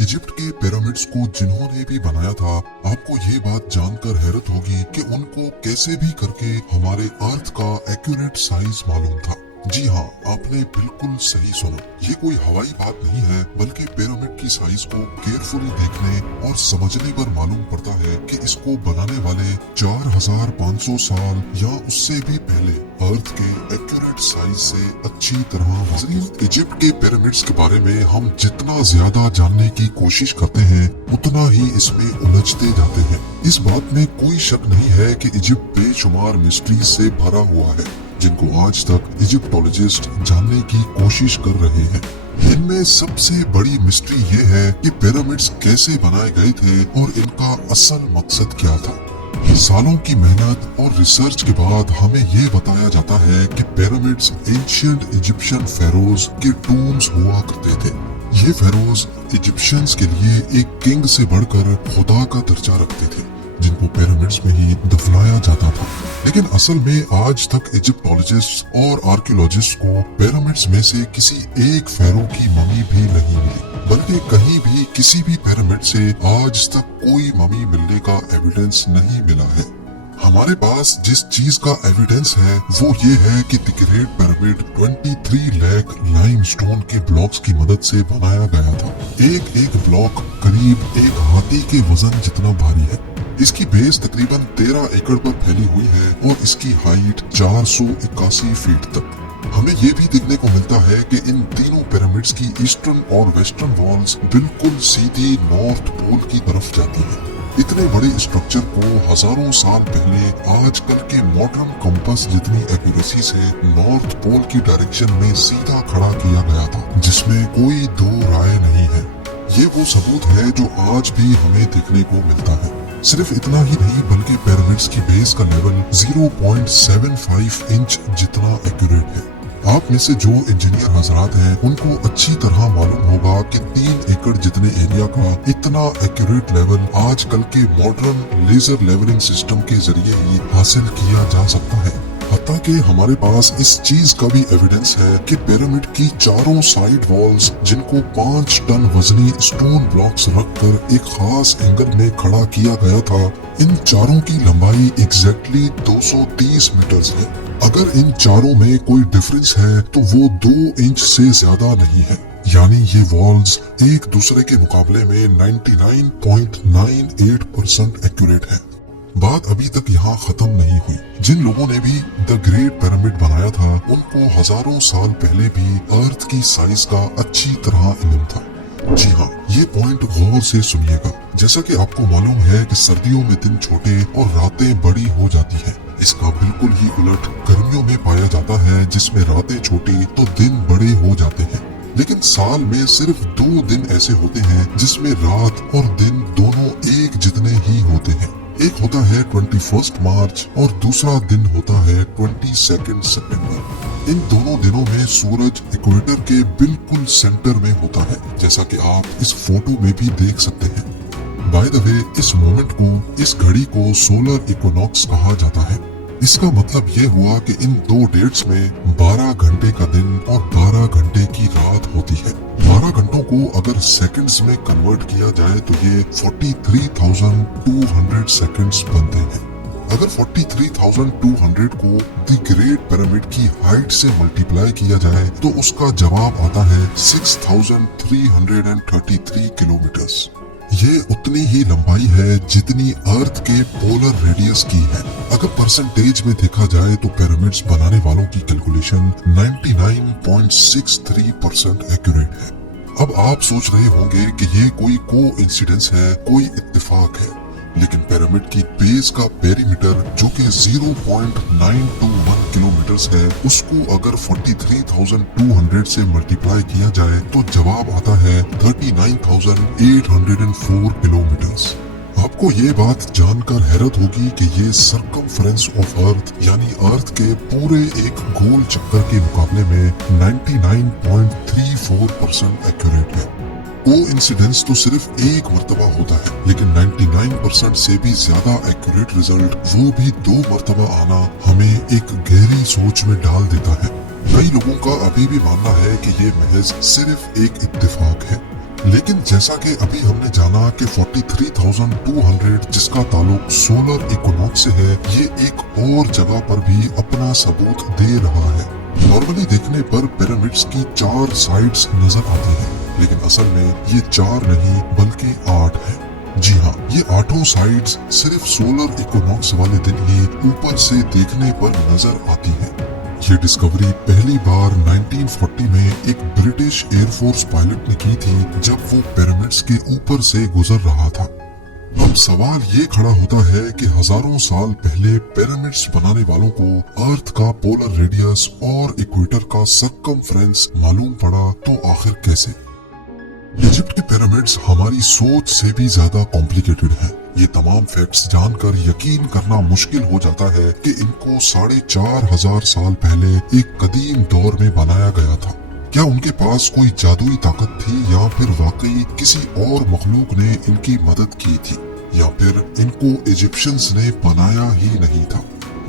Egypt के pyramids को जिन्होंने भी बनाया था, आपको ये बात जानकर हैरत होगी कि उनको कैसे भी करके हमारे अर्थ का एक्यूरेट साइज मालूम था। जी हाँ, आपने बिल्कुल सही सुना। ये कोई हवाई बात नहीं है, बल्कि पिरामिड की साइज को केयरफुली देखने और समझने पर मालूम पड़ता है कि इसको बनाने वाले 4500 साल या उससे भी पहले अर्थ के एक्यूरेट साइज से अच्छी तरह वाकिफ। इजिप्ट के पिरामिड्स के बारे में हम जितना ज्यादा जानने की कोशिश करते हैं, उतना ही इसमें उलझते जाते हैं। इस बात में कोई शक नहीं है कि इजिप्ट बेशुमार मिस्ट्री से भरा हुआ है, जिनको आज तक इजिप्टोलॉजिस्ट जानने की कोशिश कर रहे हैं। इनमें सबसे बड़ी मिस्ट्री ये है कि पिरामिड्स कैसे बनाए गए थे और इनका असल मकसद क्या था। सालों की मेहनत और रिसर्च के बाद हमें ये बताया जाता है कि पिरामिड्स एंशिएंट इजिप्शियन फेरोज के टूम्स हुआ करते थे। ये फेरोज इजिप्शियंस के लिए एक किंग से बढ़कर खुदा का दर्जा रखते थे, जिनको पिरामिड्स में ही दफनाया जाता था। लेकिन असल में आज तक इजिप्टोलॉजिस्ट और आर्कियोलॉजिस्ट को पिरामिड्स में से किसी एक फेरो की मम्मी भी नहीं मिली, बल्कि कहीं भी किसी भी पिरामिड से आज तक कोई मम्मी मिलने का एविडेंस नहीं मिला है। हमारे पास जिस चीज का एविडेंस है वो ये है कि the great pyramid 23 lakh limestone के ब्लॉक्स की मदद से बनाया गया था। एक एक ब्लॉक करीब एक हाथी के वजन जितना भारी है। इसकी बेस तकरीबन 13 एकड़ पर फैली हुई है और इसकी हाइट 481 फीट तक। हमें ये भी देखने को मिलता है कि इन तीनों पिरामिड्स की ईस्टर्न और वेस्टर्न वॉल्स बिल्कुल सीधी नॉर्थ पोल की तरफ जाती है। इतने बड़े स्ट्रक्चर को हजारों साल पहले आजकल के मॉडर्न कंपास जितनी एक्यूरेसी से नॉर्थ पोल की डायरेक्शन में सीधा खड़ा किया गया था, जिसमें कोई दो राय नहीं है। ये वो सबूत है जो आज भी हमें देखने को मिलता है। सिर्फ इतना ही नहीं, बल्कि पिरामिड्स की बेस का लेवल 0.75 इंच जितना एक्यूरेट है। आप में से जो इंजीनियर हजरात हैं, उनको अच्छी तरह मालूम होगा कि 3 एकड़ जितने एरिया का इतना एक्यूरेट लेवल आजकल के मॉडर्न लेजर लेवलिंग सिस्टम के जरिए ही हासिल किया जा सकता है। हत्ता कि हमारे पास इस चीज का भी एविडेंस है कि पिरामिड की चारों साइड वॉल्स, जिनको 5 टन वजनी स्टोन ब्लॉक्स रखकर एक खास एंगल में खड़ा किया गया था, इन चारों की लंबाई एग्जैक्टली 230 मीटर्स है। अगर इन चारों में कोई डिफरेंस है तो वो 2 इंच से ज्यादा नहीं है। यानी ये वॉल्स एक दूसरे के मुकाबले में 99.98% एक्यूरेट है। बात अभी तक यहाँ खत्म नहीं हुई। जिन लोगों ने भी द ग्रेट पिरामिड बनाया था, उनको हजारों साल पहले भी अर्थ की साइज का अच्छी तरह इल्म था। जी हाँ, ये पॉइंट गौर से सुनिएगा। जैसा कि आपको मालूम है कि सर्दियों में दिन छोटे और रातें बड़ी हो जाती हैं। इसका बिल्कुल ही उलट गर्मियों में पाया जाता है, जिसमें रातें छोटी तो दिन बड़े हो जाते हैं। लेकिन साल में सिर्फ 2 दिन ऐसे होते हैं जिसमें रात और दिन दोनों एक जितने ही होते हैं। एक होता है 21 मार्च और दूसरा दिन होता है 22 सितंबर। इन दोनों दिनों में सूरज इक्वेटर के बिल्कुल सेंटर में होता है, जैसा कि आप इस फोटो में भी देख सकते हैं। बाय द वे, इस मोमेंट को, इस घड़ी को सोलर इक्विनॉक्स कहा जाता है। इसका मतलब ये हुआ कि इन 2 डेट्स में 12 घंटे का दिन और 12 घंटे की रात होती है। 12 घंटों को अगर सेकंड्स में कन्वर्ट किया जाए तो ये 43,200 सेकंड्स बनते हैं। अगर 43,200 को द ग्रेट पिरामिड की हाइट से मल्टीप्लाई किया जाए तो उसका जवाब आता है 6,333 किलोमीटर्स। ये उतनी ही लंबाई है जितनी अर्थ के पोलर रेडियस की है। अगर परसेंटेज में देखा जाए तो पिरामिड्स बनाने वालों की कैलकुलेशन 99.63% एक्यूरेट है। अब आप सोच रहे होंगे कि ये कोई कोइंसिडेंस है, कोई इत्तेफाक है, लेकिन पिरामिड की बेस का पेरीमीटर जो कि 0.921 किलोमीटर है, उसको अगर 43,200 से मल्टीप्लाई किया जाए तो जवाब आता है 39,804 किलोमीटर। आपको ये बात जानकर हैरत होगी कि ये सरकमफ्रेंस ऑफ अर्थ यानी अर्थ के पूरे एक गोल चक्कर के मुकाबले में 99.34% एक्यूरेट है। कोइंसिडेंस तो सिर्फ एक मर्तबा होता है, लेकिन 99% से भी ज्यादा एक्यूरेट रिजल्ट वो भी 2 मर्तबा आना हमें एक गहरी सोच में डाल देता है। कई लोगों का अभी भी मानना है कि ये महज सिर्फ एक इत्तेफाक है, लेकिन जैसा कि अभी हमने जाना कि 43,200 जिसका ताल्लुक सोलर इक्विनॉक्स से है, ये एक और जगह पर भी अपना सबूत दे रहा है। नॉर्मली देखने पर पिरामिड्स की 4 साइड्स नजर आती हैं, लेकिन असल में ये 4 नहीं बल्कि 8 है। जी हाँ, ये 8 साइड्स सिर्फ सोलर इक्विनॉक्स वाले दिन ही ऊपर से देखने पर नजर आती है। ये डिस्कवरी पहली बार 1940 में एक ब्रिटिश एयरफोर्स पायलट ने की थी जब वो पिरामिड्स के ऊपर से गुजर रहा था। अब सवाल ये खड़ा होता है कि हजारों साल पहले पिरामिड्स बनाने वालों को अर्थ का पोलर रेडियस और इक्वेटर का सर्कमफ्रेंस मालूम पड़ा, तो आखिर कैसे? इजिप्ट के पिरामिड्स हमारी सोच से भी ज्यादा कॉम्प्लिकेटेड हैं। ये तमाम फैक्ट्स जानकर यकीन करना मुश्किल हो जाता है कि इनको 4,500 साल पहले एक कदीम दौर में बनाया गया था। क्या उनके पास कोई जादुई ताकत थी, या फिर वाकई किसी और मखलूक ने इनकी मदद की थी, या फिर इनको इजिप्शियंस ने बनाया ही नहीं था?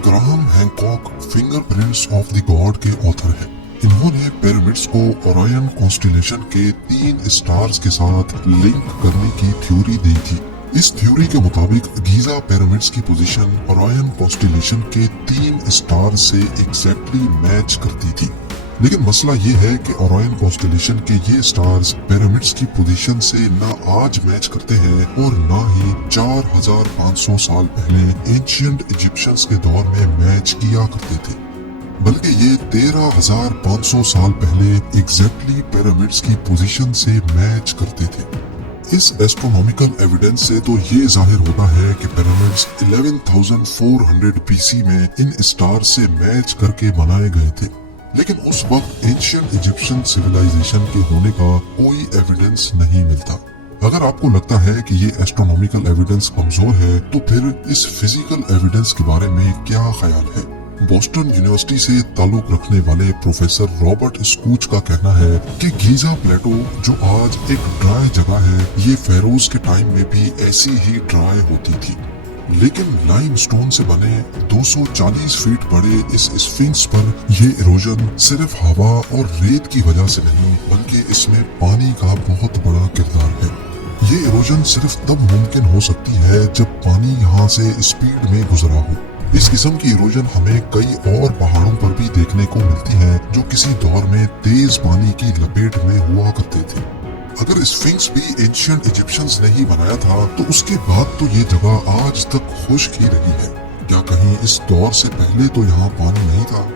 Graham Hancock fingerprints of the God के ऑथर है। इन्होंने पिरामिड्स को ओरायन कॉन्स्टेलेशन के 3 स्टार्स के साथ लिंक करने की थ्योरी दी थी। इस थ्योरी के मुताबिक गीजा पिरामिड्स की पोजीशन ओरायन कॉन्स्टेलेशन के 3 स्टार से एग्जैक्टली मैच करती थी। लेकिन मसला ये है कि ओरायन कॉन्स्टेलेशन के ये स्टार्स पिरामिड्स की पोजीशन से न आज मैच करते हैं और न ही 4,500 साल पहले एंशिएंट इजिप्शियंस के दौर में मैच किया करते थे, बल्कि ये 13,500 साल पहले एग्जैक्टली पिरामिड्स की पोजीशन से मैच करते थे। इस एस्ट्रोनॉमिकल एविडेंस से तो ये जाहिर होता है कि पिरामिड्स 11,400 BC में इन स्टार से मैच करके बनाए गए थे। लेकिन उस वक्त एंशिएंट इजिप्शियन सिविलाइजेशन के होने का कोई एविडेंस नहीं मिलता। अगर आपको लगता है कि ये एस्ट्रोनॉमिकल एविडेंस कमजोर है, तो फिर इस फिजिकल एविडेंस के बारे में क्या ख्याल है? बोस्टन यूनिवर्सिटी से ताल्लुक रखने वाले प्रोफेसर रॉबर्ट स्कूच का कहना है कि गीजा प्लेटो, जो आज एक ड्राई जगह है, ये फेरोज के टाइम में भी ऐसी ही ड्राई होती थी। लेकिन लाइमस्टोन से बने 240 फीट बड़े इस स्फिंक्स पर ये इरोजन सिर्फ हवा और रेत की वजह से नहीं, बल्कि इसमें पानी का बहुत बड़ा किरदार है। ये इरोजन सिर्फ तब मुमकिन हो सकती है जब पानी यहाँ से स्पीड में गुजरा हो। इस किस्म की इरोजन हमें कई और पहाड़ों पर भी देखने को मिलती है, जो किसी दौर में तेज पानी की लपेट में हुआ करते थे। अगर स्फिंक्स भी एंशिएंट इजिप्शियंस ने ही बनाया था, तो उसके बाद तो ये जगह आज तक खुश्क ही रही है। क्या कहीं इस दौर से पहले तो यहाँ पानी नहीं था?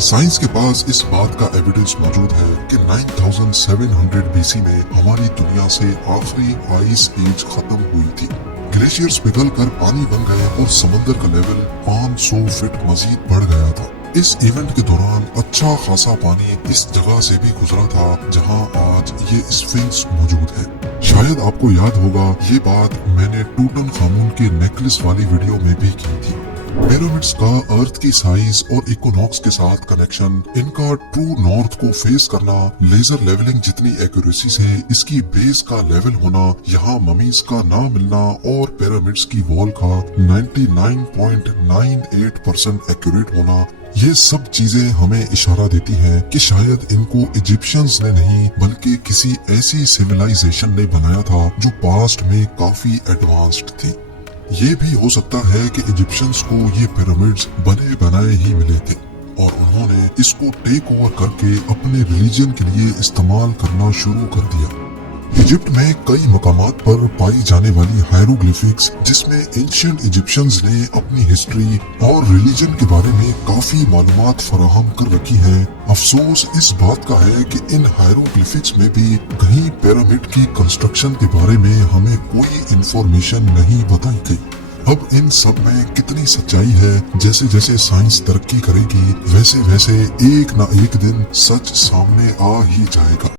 साइंस के पास इस बात का एविडेंस मौजूद है कि 9,700 BC में हमारी दुनिया से आखिरी आइस एज खत्म हुई थी। ग्लेशियर्स पिघल कर पानी बन गए और समंदर का लेवल 500 फीट मजीद बढ़ गया था। इस इवेंट के दौरान अच्छा खासा पानी इस जगह से भी गुजरा था जहां आज ये स्फिंक्स मौजूद है। शायद आपको याद होगा, ये बात मैंने टूटनखामुन के नेकलेस वाली वीडियो में भी की थी। पिरामिड्स का अर्थ की साइज और इक्विनॉक्स के साथ कनेक्शन, इनका ट्रू नॉर्थ को फेस करना, लेजर लेवलिंग जितनी एक्यूरेसी से इसकी बेस का लेवल होना, यहाँ ममीज का ना मिलना और पिरामिड्स की वॉल का 99.98% एक्यूरेट होना, ये सब चीजें हमें इशारा देती हैं कि शायद इनको इजिप्शियंस ने नहीं बल्कि किसी ऐसी सिविलाइजेशन ने बनाया था जो पास्ट में काफी एडवांस्ड थी। ये भी हो सकता है कि इजिप्शियंस को ये पिरामिड्स बने बनाए ही मिले थे और उन्होंने इसको टेक ओवर करके अपने रिलीजन के लिए इस्तेमाल करना शुरू कर दिया। इजिप्ट में कई मकामात पर पाई जाने वाली हायरोग्लिफिक्स, जिसमें एंशिएंट इजिप्शियंस ने अपनी हिस्ट्री और रिलीजन के बारे में काफी मालूमात फराहम कर रखी है। अफसोस इस बात का है कि इन हायरोग्लिफिक्स में भी कहीं पिरामिड की कंस्ट्रक्शन के बारे में हमें कोई इंफॉर्मेशन नहीं बताई गई। अब इन सब में कितनी सच्चाई है, जैसे जैसे साइंस तरक्की करेगी वैसे वैसे एक ना एक दिन सच सामने आ ही जाएगा।